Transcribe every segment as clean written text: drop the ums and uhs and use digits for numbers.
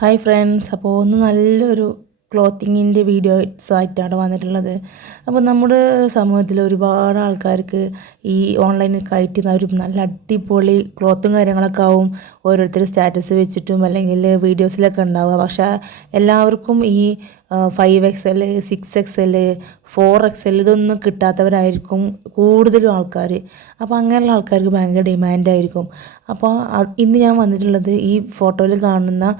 Hi friends, അപ്പോൾ ഒന്ന് നല്ലൊരു ക്ലോത്തിങ്ങിൻ്റെ വീഡിയോസ് ആയിട്ടാണ് വന്നിട്ടുള്ളത്. അപ്പോൾ നമ്മുടെ സമൂഹത്തിൽ ഒരുപാട് ആൾക്കാർക്ക് ഈ ഓൺലൈനിൽ കയറ്റുന്ന ഒരു നല്ല അടിപൊളി ക്ലോത്തും കാര്യങ്ങളൊക്കെ ആവും ഓരോരുത്തർ സ്റ്റാറ്റസ് വെച്ചിട്ടും അല്ലെങ്കിൽ വീഡിയോസിലൊക്കെ ഉണ്ടാവുക. പക്ഷേ എല്ലാവർക്കും ഈ 5XL 6XL 4XL ഇതൊന്നും കിട്ടാത്തവരായിരിക്കും കൂടുതലും ആൾക്കാർ. അപ്പോൾ അങ്ങനെയുള്ള ആൾക്കാർക്ക് ഭയങ്കര ഡിമാൻഡായിരിക്കും. അപ്പോൾ ഇന്ന് ഞാൻ വന്നിട്ടുള്ളത് ഈ ഫോട്ടോയിൽ കാണുന്ന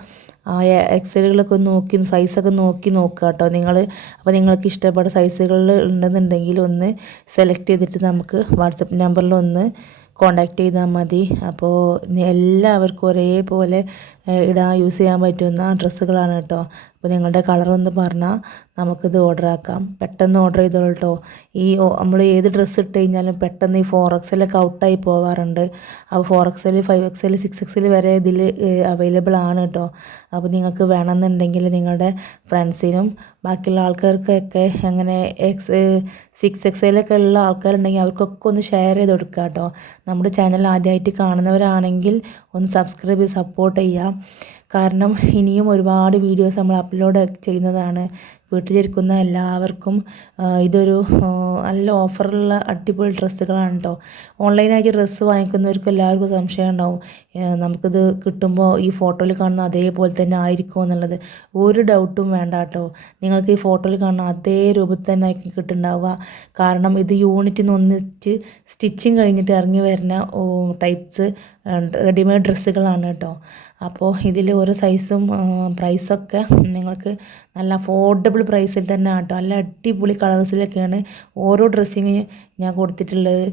എക്സലുകളൊക്കെ നോക്കി സൈസൊക്കെ നോക്കുക കേട്ടോ നിങ്ങൾ. അപ്പോൾ നിങ്ങൾക്ക് ഇഷ്ടപ്പെട്ട സൈസുകളിൽ ഉണ്ടെന്നുണ്ടെങ്കിൽ ഒന്ന് സെലക്ട് ചെയ്തിട്ട് നമുക്ക് വാട്സപ്പ് നമ്പറിൽ ഒന്ന് കോണ്ടാക്ട് ചെയ്താൽ മതി. അപ്പോൾ എല്ലാവർക്കും ഒരേപോലെ യൂസ് ചെയ്യാൻ പറ്റുന്ന ഡ്രസ്സുകളാണ് കേട്ടോ. അപ്പോൾ നിങ്ങളുടെ കളറൊന്ന് പറഞ്ഞാൽ നമുക്കിത് ഓർഡർ ആക്കാം. പെട്ടെന്ന് ഓർഡർ ചെയ്തോളൂ കേട്ടോ. നമ്മൾ ഏത് ഡ്രസ്സ് ഇട്ട് കഴിഞ്ഞാലും പെട്ടെന്ന് ഈ 4XL ഒക്കെ ഔട്ടായി പോകാറുണ്ട്. അപ്പോൾ 4XL 5XL 6XL വരെ ഇതിൽ അവൈലബിൾ ആണ് കേട്ടോ. അപ്പോൾ നിങ്ങൾക്ക് വേണമെന്നുണ്ടെങ്കിൽ നിങ്ങളുടെ ഫ്രണ്ട്സിനും ബാക്കിയുള്ള ആൾക്കാർക്കൊക്കെ അങ്ങനെ 6XL ഒക്കെ ഉള്ള ആൾക്കാരുണ്ടെങ്കിൽ അവർക്കൊക്കെ ഒന്ന് ഷെയർ ചെയ്ത് കൊടുക്കുക കേട്ടോ. നമ്മുടെ ചാനൽ ആദ്യമായിട്ട് കാണുന്നവരാണെങ്കിൽ ഒന്ന് സബ്സ്ക്രൈബ് ചെയ്ത് സപ്പോർട്ട് ചെയ്യാം. കാരണം ഇനിയും ഒരുപാട് വീഡിയോസ് നമ്മൾ അപ്ലോഡ് ചെയ്യുന്നതാണ്. വീട്ടിലിരിക്കുന്ന എല്ലാവർക്കും ഇതൊരു നല്ല ഓഫറുള്ള അടിപൊളി ഡ്രസ്സുകളാണ് കേട്ടോ. ഓൺലൈനായിട്ട് ഡ്രസ്സ് വാങ്ങിക്കുന്നവർക്ക് എല്ലാവർക്കും സംശയം ഉണ്ടാവും, നമുക്കിത് കിട്ടുമ്പോൾ ഈ ഫോട്ടോയിൽ കാണുന്ന അതേപോലെ തന്നെ ആയിരിക്കുമോ എന്നുള്ളത്. ഒരു ഡൗട്ടും വേണ്ട കേട്ടോ. നിങ്ങൾക്ക് ഈ ഫോട്ടോയിൽ കാണുന്ന അതേ രൂപത്തിൽ തന്നെ ആയിരിക്കും കിട്ടുന്നുണ്ടാവുക. കാരണം ഇത് യൂണിറ്റിന് ഒന്നിച്ച് സ്റ്റിച്ചിങ് കഴിഞ്ഞിട്ട് ഇറങ്ങി വരുന്ന ടൈപ്സ് റെഡിമെയ്ഡ് ഡ്രസ്സുകളാണ് കേട്ടോ. അപ്പോൾ ഇതിൽ ഓരോ സൈസും പ്രൈസൊക്കെ നിങ്ങൾക്ക് നല്ല അഫോർഡബിൾ പ്രൈസിൽ തന്നെ കേട്ടോ. നല്ല അടിപൊളി കളേഴ്സിലൊക്കെയാണ് ഓരോ ഡ്രസ്സിങ് ഞാൻ കൊടുത്തിട്ടുള്ളത്.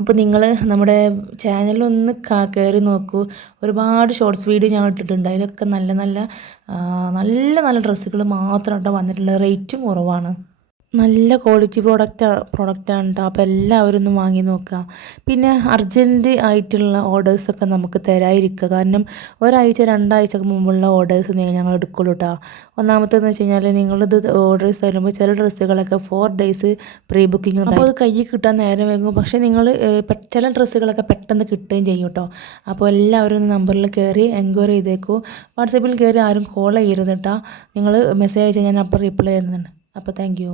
അപ്പോൾ നിങ്ങൾ നമ്മുടെ ചാനലൊന്ന് കയറി നോക്കൂ. ഒരുപാട് ഷോർട്സ് വീഡിയോ ഞാൻ ഇട്ടിട്ടുണ്ട്. അതിലൊക്കെ നല്ല നല്ല നല്ല നല്ല ഡ്രസ്സുകൾ മാത്രം കേട്ടോ വന്നിട്ടുള്ളത്. റേറ്റും കുറവാണ്. നല്ല ക്വാളിറ്റി പ്രോഡക്റ്റാണ് കേട്ടോ. അപ്പോൾ എല്ലാവരും ഒന്ന് വാങ്ങി നോക്കുക. പിന്നെ അർജൻറ്റ് ആയിട്ടുള്ള ഓർഡേഴ്സൊക്കെ നമുക്ക് തരാതിരിക്കുക. കാരണം ഒരാഴ്ച 2 ആഴ്ചക്ക് മുമ്പുള്ള ഓർഡേഴ്സ് ഞങ്ങൾ എടുക്കുള്ളൂ കേട്ടോ. ഒന്നാമത്തേന്ന് വെച്ച് കഴിഞ്ഞാൽ നിങ്ങളിത് ഓർഡേഴ്സ് തരുമ്പോൾ ചില ഡ്രസ്സുകളൊക്കെ 4 days പ്രീ ബുക്കിംഗ് ഉണ്ട്. അപ്പോൾ അത് കയ്യിൽ കിട്ടാൻ നേരം വൈകും. പക്ഷേ നിങ്ങൾ ചില ഡ്രസ്സുകളൊക്കെ പെട്ടെന്ന് കിട്ടുകയും ചെയ്യും കേട്ടോ. അപ്പോൾ എല്ലാവരും നമ്പറിൽ കയറി എൻക്വയറി ചെയ്തേക്കൂ. വാട്സപ്പിൽ കയറി ആരും കോൾ ചെയ്യരുത് കേട്ടോ. നിങ്ങൾ മെസ്സേജ് അയച്ചാൽ ഞാൻ അപ്പോൾ റിപ്ലൈ ചെയ്യുന്നുണ്ട്. അപ്പോൾ താങ്ക് യു.